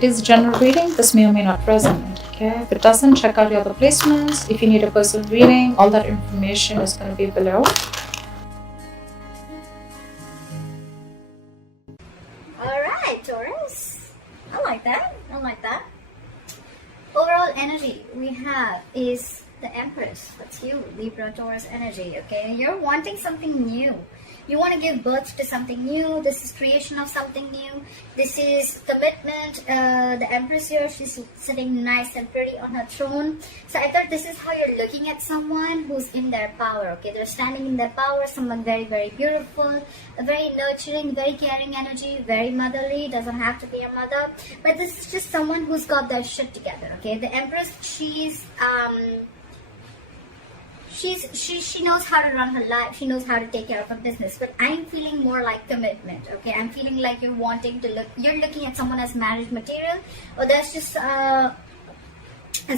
It is a general reading. This may or may not resonate. Okay, if it doesn't, check out your other placements. If you need a personal reading, all that information is going to be below. Alright, Taurus. I like that. I like that. Overall energy we have is the Empress. That's you, Libra Taurus energy. Okay, you're wanting something new. You want to give birth to something new. This is creation of something new. This is commitment. The Empress here, she's sitting nice and pretty on her throne. So I thought this is how you're looking at someone who's in their power. Okay, they're standing in their power. Someone very, very beautiful, a very nurturing, very caring energy, very motherly. Doesn't have to be a mother, but this is just someone who's got their shit together. Okay, the Empress, she knows how to run her life. She knows how to take care of her business. But I'm feeling more like commitment. Okay, I'm feeling like you're wanting to you're looking at someone as marriage material, or there's just a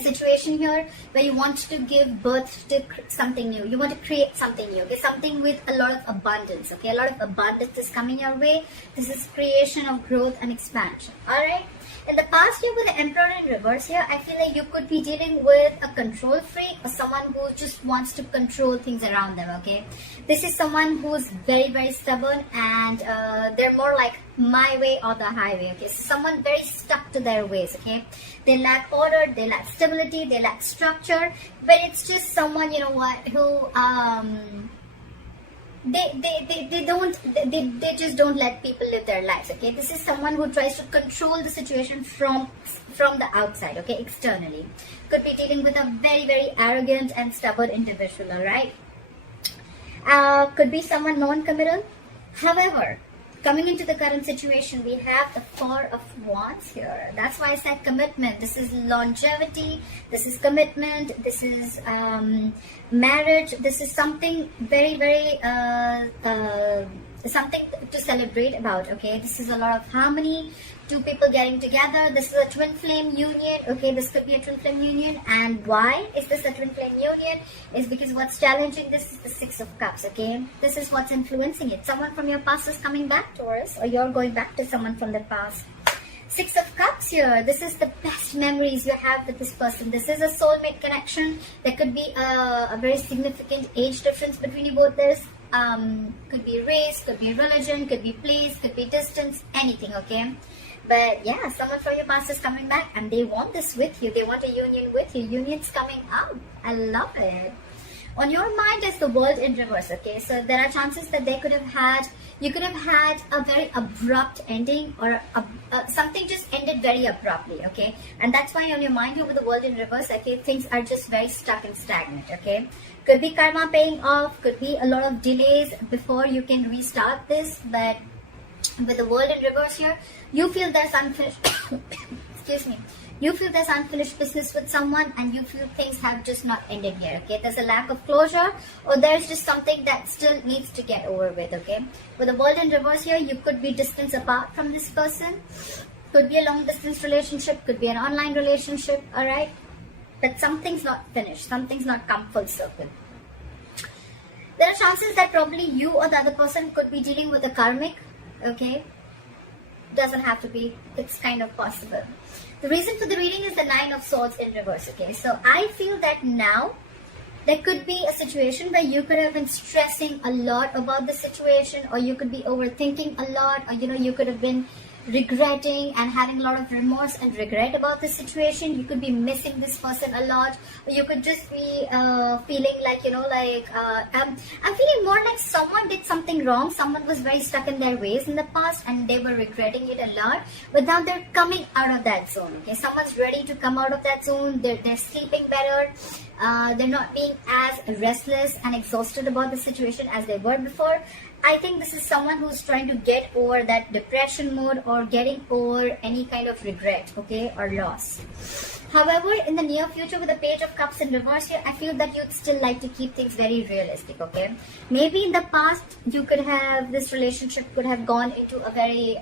situation here where you want to give birth to something new. You want to create something new. Okay, something with a lot of abundance. Okay, a lot of abundance is coming your way. This is creation of growth and expansion. All right. In the past year with the Emperor in reverse here, I feel like you could be dealing with a control freak or someone who just wants to control things around them, okay? This is someone who's very, very stubborn and they're more like my way or the highway, okay? So someone very stuck to their ways, okay? They lack order, they lack stability, they lack structure, but it's just someone, you know what, who... They just don't let people live their lives. Okay, this is someone who tries to control the situation from the outside. Okay, externally, could be dealing with a very, very arrogant and stubborn individual. All right, could be someone non-committal. However, coming into the current situation, we have the Four of Wands here. That's why I said commitment. This is longevity. This is commitment. This is marriage. This is something very, very something to celebrate about. Okay, this is a lot of harmony. Two people getting together. This is a twin flame union. Okay, this could be a twin flame union. And why is this a twin flame union? Is because what's challenging this is the Six of Cups. Okay, this is what's influencing it. Someone from your past is coming back, Taurus, or you're going back to someone from the past. Six of Cups here. This is the best memories you have with this person. This is a soulmate connection. There could be a very significant age difference between you both. There's could be race, could be religion, could be place, could be distance, anything. Okay. But yeah, someone from your past is coming back and they want this with you. They want a union with you. Union's coming up. I love it. On your mind is the World in reverse. Okay, so there are chances that you could have had a very abrupt ending, or something just ended very abruptly. Okay, and that's why on your mind over the World in reverse, I feel things are just very stuck and stagnant. Okay, could be karma paying off, could be a lot of delays before you can restart this, but with the World in reverse here, you feel there's unfinished excuse me, you feel there's unfinished business with someone, and you feel things have just not ended here. Okay, there's a lack of closure, or there's just something that still needs to get over with. Okay, with the World in reverse here, you could be distance apart from this person, could be a long distance relationship, could be an online relationship. All right, but something's not finished, something's not come full circle. There are chances that probably you or the other person could be dealing with a karmic. Okay, doesn't have to be, it's kind of possible. The reason for the reading is the Nine of Swords in reverse. Okay, so I feel that now there could be a situation where you could have been stressing a lot about the situation, or you could be overthinking a lot, or you could have been regretting and having a lot of remorse and regret about the situation. You could be missing this person a lot, or you could just be feeling like, I'm feeling more like someone did something wrong. Someone was very stuck in their ways in the past and they were regretting it a lot, but now they're coming out of that zone. Okay, someone's ready to come out of that zone. They're sleeping better. They're not being as restless and exhausted about the situation as they were before. I think this is someone who's trying to get over that depression mode, or getting over any kind of regret, okay, or loss. However, in the near future with the Page of Cups in reverse here, I feel that you'd still like to keep things very realistic, okay? Maybe in the past, you could have, this relationship could have gone into a very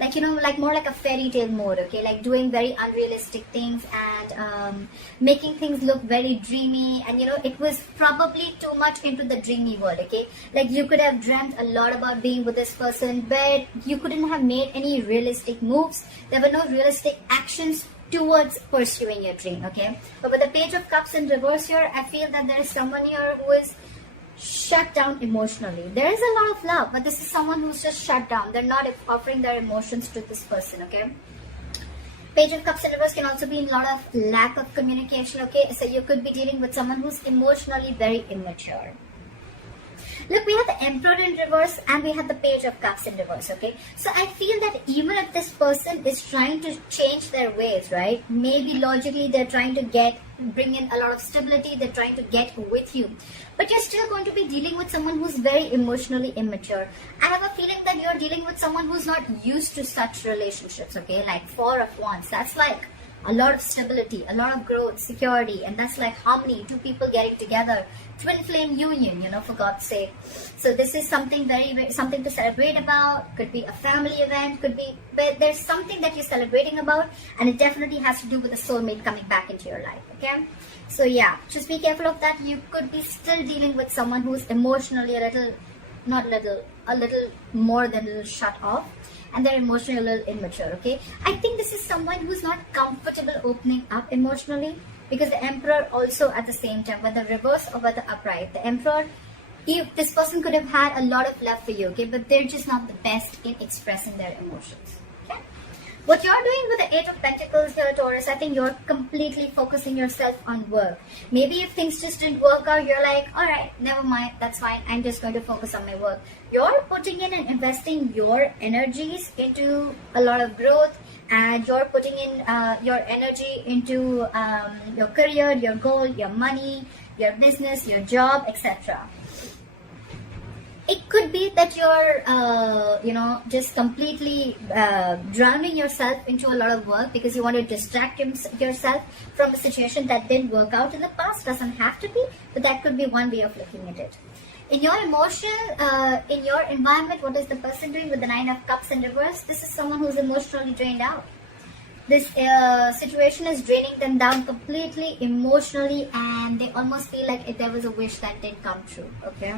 like, you know, like more like a fairy tale mode, okay, like doing very unrealistic things and making things look very dreamy, and you know, it was probably too much into the dreamy world, okay, like you could have dreamt a lot about being with this person, but you couldn't have made any realistic moves. There were no realistic actions towards pursuing your dream, okay. But with the Page of Cups in reverse here, I feel that there is someone here who is shut down emotionally. There is a lot of love, but this is someone who's just shut down. They're not offering their emotions to this person, okay. Page of Cups in reverse can also be in a lot of lack of communication, okay. So you could be dealing with someone who's emotionally very immature. Look, we have the Emperor in reverse and we have the Page of Cups in reverse, okay. So I feel that even if this person is trying to change their ways, right, maybe logically they're trying to bring in a lot of stability, they're trying to get with you, but you're still going to be dealing with someone who's very emotionally immature. I have a feeling that you're dealing with someone who's not used to such relationships, okay, like Four of Wands. That's like a lot of stability, a lot of growth, security, and that's like harmony, two people getting together, twin flame union, you know, for God's sake. So this is something something to celebrate about. Could be a family event, could be, but there's something that you're celebrating about, and it definitely has to do with a soulmate coming back into your life, okay. So yeah, just be careful of that. You could be still dealing with someone who's emotionally a little more than a little shut off, and they're emotionally a little immature, okay. I think this is someone who's not comfortable opening up emotionally, because the Emperor also at the same time, whether reverse or whether upright, the Emperor, this person could have had a lot of love for you, okay, but they're just not the best in expressing their emotions, okay. What you're doing with the Eight of Pentacles here, Taurus, I think you're completely focusing yourself on work. Maybe if things just didn't work out, you're like, all right, never mind, that's fine, I'm just going to focus on my work. You're putting in and investing your energies into a lot of growth, and you're putting in your energy into your career, your goal, your money, your business, your job, etc. It could be that you're, you know, just completely drowning yourself into a lot of work because you want to distract yourself from a situation that didn't work out in the past. Doesn't have to be, but that could be one way of looking at it. In your emotion, in your environment, what is the person doing with the Nine of Cups in reverse? This is someone who's emotionally drained out. This situation is draining them down completely emotionally, and they almost feel like if there was a wish that didn't come true, okay?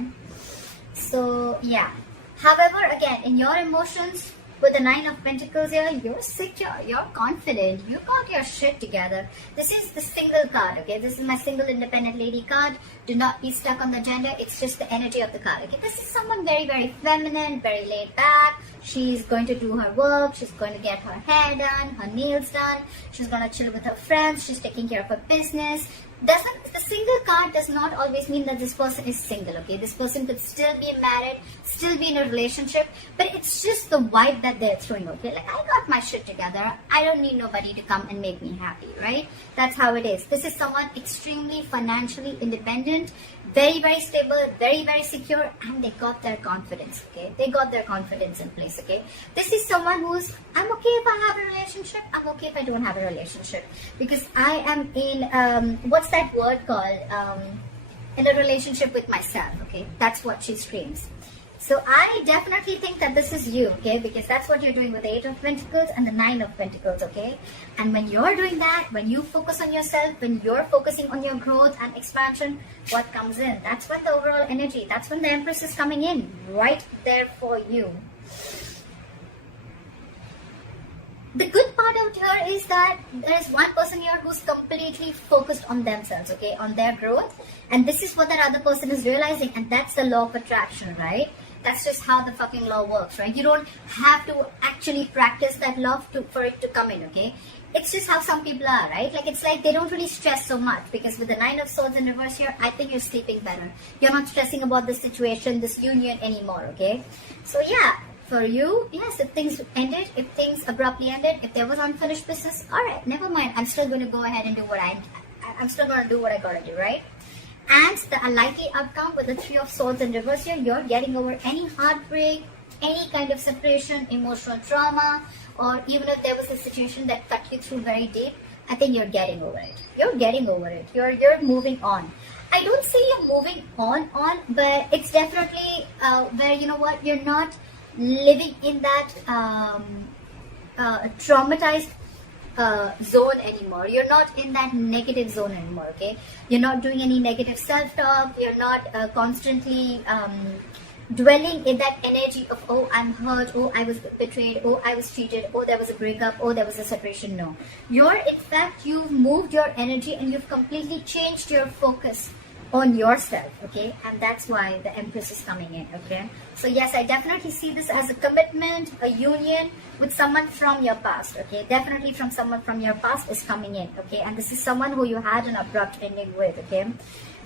So yeah, however, again, in your emotions with the Nine of Pentacles here, you're secure, you're confident, you got your shit together. This is the single card, okay. This is my single independent lady card. Do not be stuck on the gender, it's just the energy of the card, okay. This is someone very, very feminine, very laid back. She's going to do her work, she's going to get her hair done, her nails done, she's going to chill with her friends, she's taking care of her business. The single card does not always mean that this person is single, okay. This person could still be married, still be in a relationship, but it's just the vibe that they're throwing, okay. Like, I got my shit together, I don't need nobody to come and make me happy, right? That's how it is. This is someone extremely financially independent, very, very stable, very, very secure, and they got their confidence, okay. They got their confidence in place, okay. This is someone who's, I'm okay if I have a relationship, I'm okay if I don't have a relationship, because I am in, what's that word called, in a relationship with myself, okay. That's what she screams. So I definitely think that this is you, okay, because that's what you're doing with the Eight of Pentacles and the Nine of Pentacles, okay. And when you're doing that, when you focus on yourself, when you're focusing on your growth and expansion, what comes in? That's when the overall energy, that's when the Empress is coming in, right there for you. The good part out here is that there is one person here who's completely focused on themselves, okay, on their growth, and this is what that other person is realizing, and that's the law of attraction, right? That's just how the fucking law works, right? You don't have to actually practice that law for it to come in, okay? It's just how some people are, right? Like, it's like they don't really stress so much, because with the Nine of Swords in reverse here, I think you're sleeping better. You're not stressing about this situation, this union anymore, okay? So yeah, for you, yes, if things ended, if things abruptly ended, if there was unfinished business, all right, never mind. I'm still going to go ahead and do what I'm still going to do what I got to do, right? And the unlikely outcome with the Three of Swords in reverse here, you're getting over any heartbreak, any kind of separation, emotional trauma, or even if there was a situation that cut you through very deep, I think you're getting over it. You're getting over it. You're moving on. I don't say you're moving on, but it's definitely where, you know what, you're not living in that traumatized zone anymore. You're not in that negative zone anymore. Okay, you're not doing any negative self-talk. You're not constantly dwelling in that energy of, oh, I'm hurt, oh, I was betrayed, oh, I was cheated, oh, there was a breakup, oh, there was a separation. No, in fact, you've moved your energy and you've completely changed your focus on yourself. Okay, and that's why the Empress is coming in. Okay, so yes, I definitely see this as a commitment, a union with someone from your past. Okay, definitely from someone from your past is coming in. Okay, and this is someone who you had an abrupt ending with. Okay,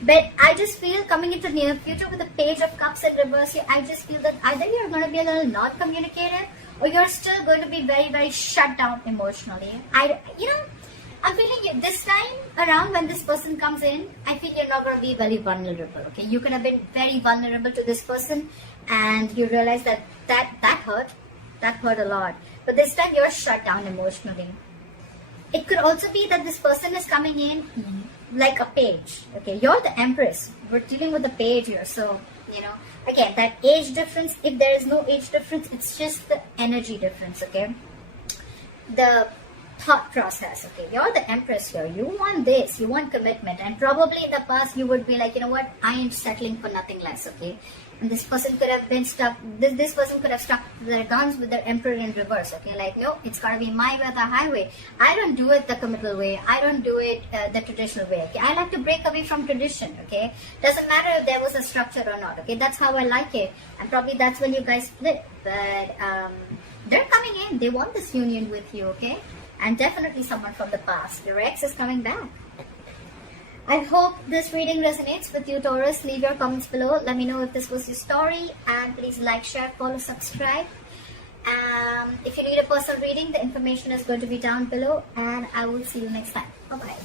but I just feel coming into near future with the Page of Cups in reverse here, I just feel that either you're going to be a little not communicative, or you're still going to be very, very shut down emotionally. I'm feeling you this time around when this person comes in, I feel you're not going to be very vulnerable. Okay, you could have been very vulnerable to this person, and you realize that hurt a lot. But this time you're shut down emotionally. It could also be that this person is coming in like a page. Okay, you're the Empress. We're dealing with the page here, so again, that age difference. If there is no age difference, it's just the energy difference. Okay, the thought process. Okay, you're the Empress here. You want this, you want commitment, and probably in the past you would be like, you know what, I ain't settling for nothing less. Okay, and this person could have been stuck. This person could have stuck their guns with their Emperor in reverse. Okay, like, no, it's gotta be my way or the highway. I don't do it the committal way. I don't do it the traditional way. Okay, I like to break away from tradition. Okay, doesn't matter if there was a structure or not. Okay, that's how I like it, and probably that's when you guys split. But they're coming in. They want this union with you. Okay. And definitely someone from the past. Your ex is coming back. I hope this reading resonates with you, Taurus. Leave your comments below. Let me know if this was your story. And please like, share, follow, subscribe. If you need a personal reading, the information is going to be down below. And I will see you next time. Bye-bye.